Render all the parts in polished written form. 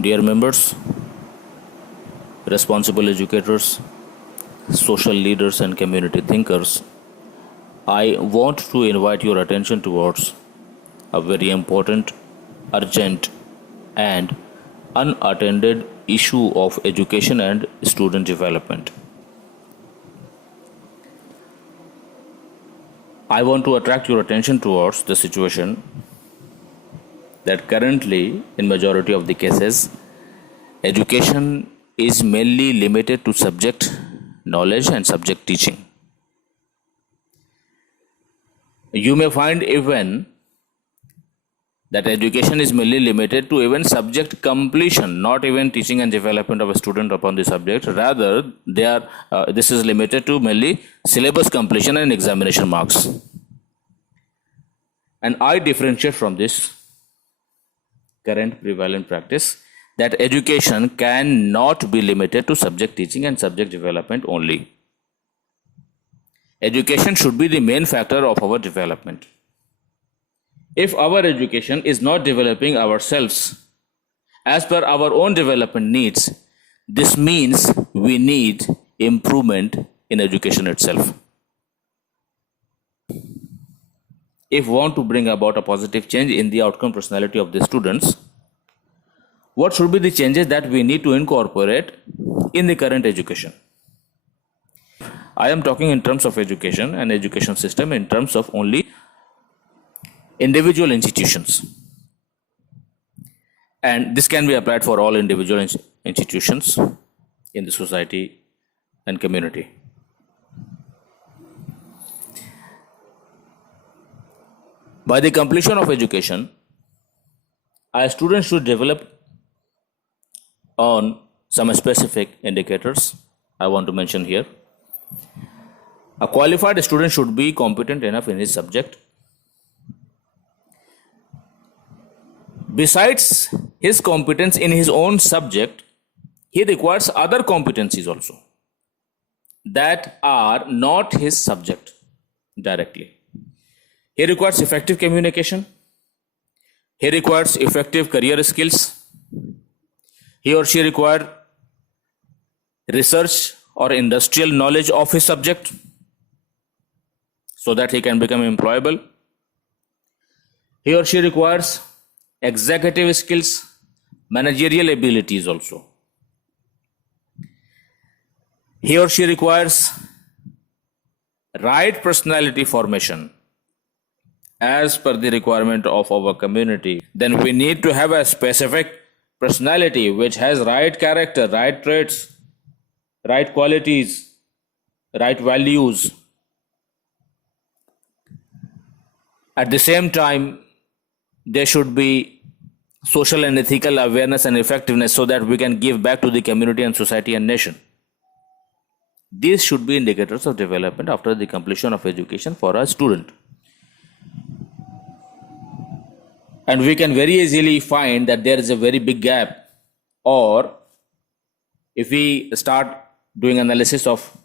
Dear members, responsible educators, social leaders, and community thinkers, I want to invite your attention towards a very important, urgent, and unattended issue of education and student development. I want to attract your attention towards the situation that currently, in majority of the cases, education is mainly limited to subject knowledge and subject teaching. You may find even that education is mainly limited to even subject completion, not even teaching and development of a student upon the subject. Rather, this is limited to mainly syllabus completion and examination marks. And I differentiate from this current prevalent practice that education cannot be limited to subject teaching and subject development only. Education should be the main factor of our development. If our education is not developing ourselves as per our own development needs, this means we need improvement in education itself. If we want to bring about a positive change in the outcome personality of the students, what should be the changes that we need to incorporate in the current education? I am talking in terms of education and education system in terms of only individual institutions. And this can be applied for all individual institutions in the society and community. By the completion of education, a student should develop on some specific indicators I want to mention here. A qualified student should be competent enough in his subject. Besides his competence in his own subject, he requires other competencies also that are not his subject directly. He requires effective communication. He requires effective career skills. He or she requires research or industrial knowledge of his subject so that he can become employable. He or she requires executive skills, managerial abilities also. He or she requires right personality formation as per the requirement of our community. Then we need to have a specific personality which has right character, right traits, right qualities, right values. At the same time, there should be social and ethical awareness and effectiveness so that we can give back to the community and society and nation. These should be indicators of development after the completion of education for a student. And we can very easily find that there is a very big gap, or if we start doing analysis of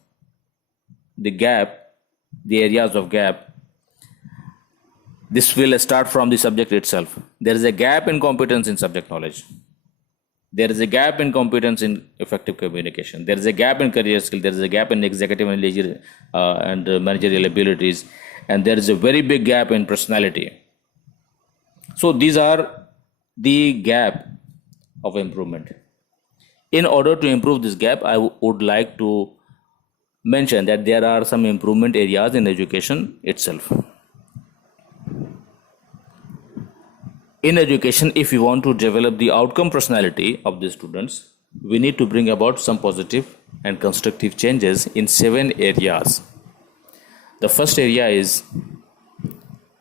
the gap, the areas of gap, this will start from the subject itself. There is a gap in competence in subject knowledge. There is a gap in competence in effective communication. There is a gap in career skill. There is a gap in executive and managerial abilities. And there is a very big gap in personality. So these are the gap of improvement. In order to improve this gap, I would like to mention that there are some improvement areas in education itself. In education, if we want to develop the outcome personality of the students, we need to bring about some positive and constructive changes in 7 areas. The first area is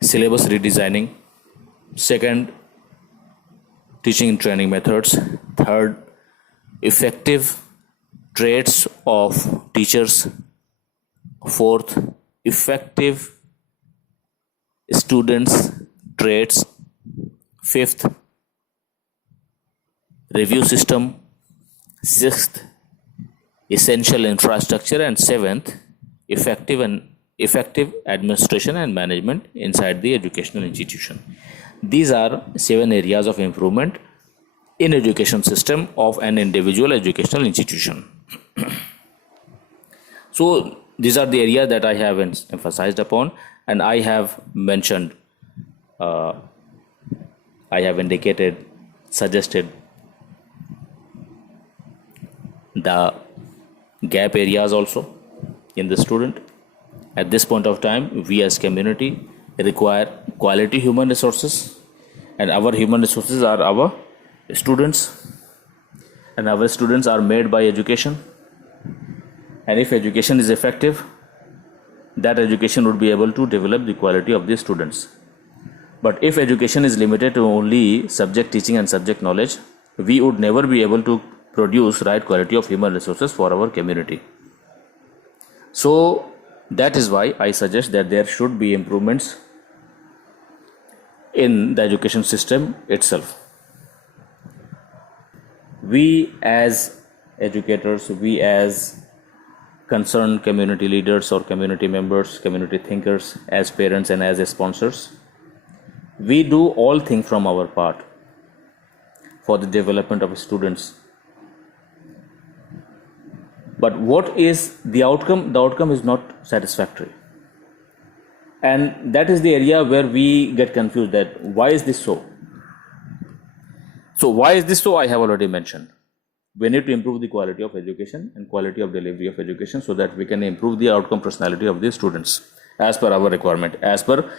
syllabus redesigning. Second, teaching and training methods. Third, effective traits of teachers. Fourth, effective students' traits. Fifth, review system. Sixth, essential infrastructure. And seventh, effective administration and management inside the educational institution. These are 7 areas of improvement in education system of an individual educational institution. So these are the areas that I have emphasized upon, and I have mentioned, I have indicated, suggested the gap areas also in the student. At this point of time, we as community require quality human resources, and our human resources are our students, and our students are made by education. And if education is effective, that education would be able to develop the quality of the students. But if education is limited to only subject teaching and subject knowledge, we would never be able to produce right quality of human resources for our community. So that is why I suggest that there should be improvements in the education system itself. We as educators, we as concerned community leaders or community members, community thinkers, as parents and as sponsors, we do all things from our part for the development of students. But what is the outcome? The outcome is not satisfactory. And that is the area where we get confused, that why is this so? So why is this so? I have already mentioned. We need to improve the quality of education and quality of delivery of education so that we can improve the outcome personality of the students as per our requirement, as per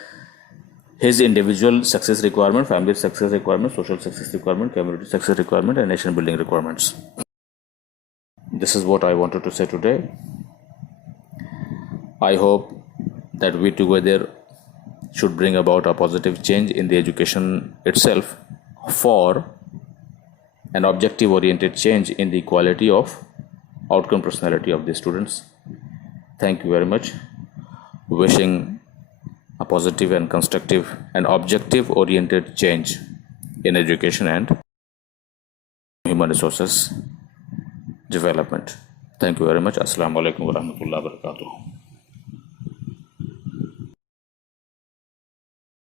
his individual success requirement, family success requirement, social success requirement, community success requirement, and nation building requirements. This is what I wanted to say today. I hope that we together should bring about a positive change in the education itself for an objective oriented change in the quality of outcome personality of the students. Thank you very much. Wishing a positive and constructive and objective oriented change in education and human resources development. Thank you very much. Assalamu alaikum wa rahmatullahi wa barakatuh.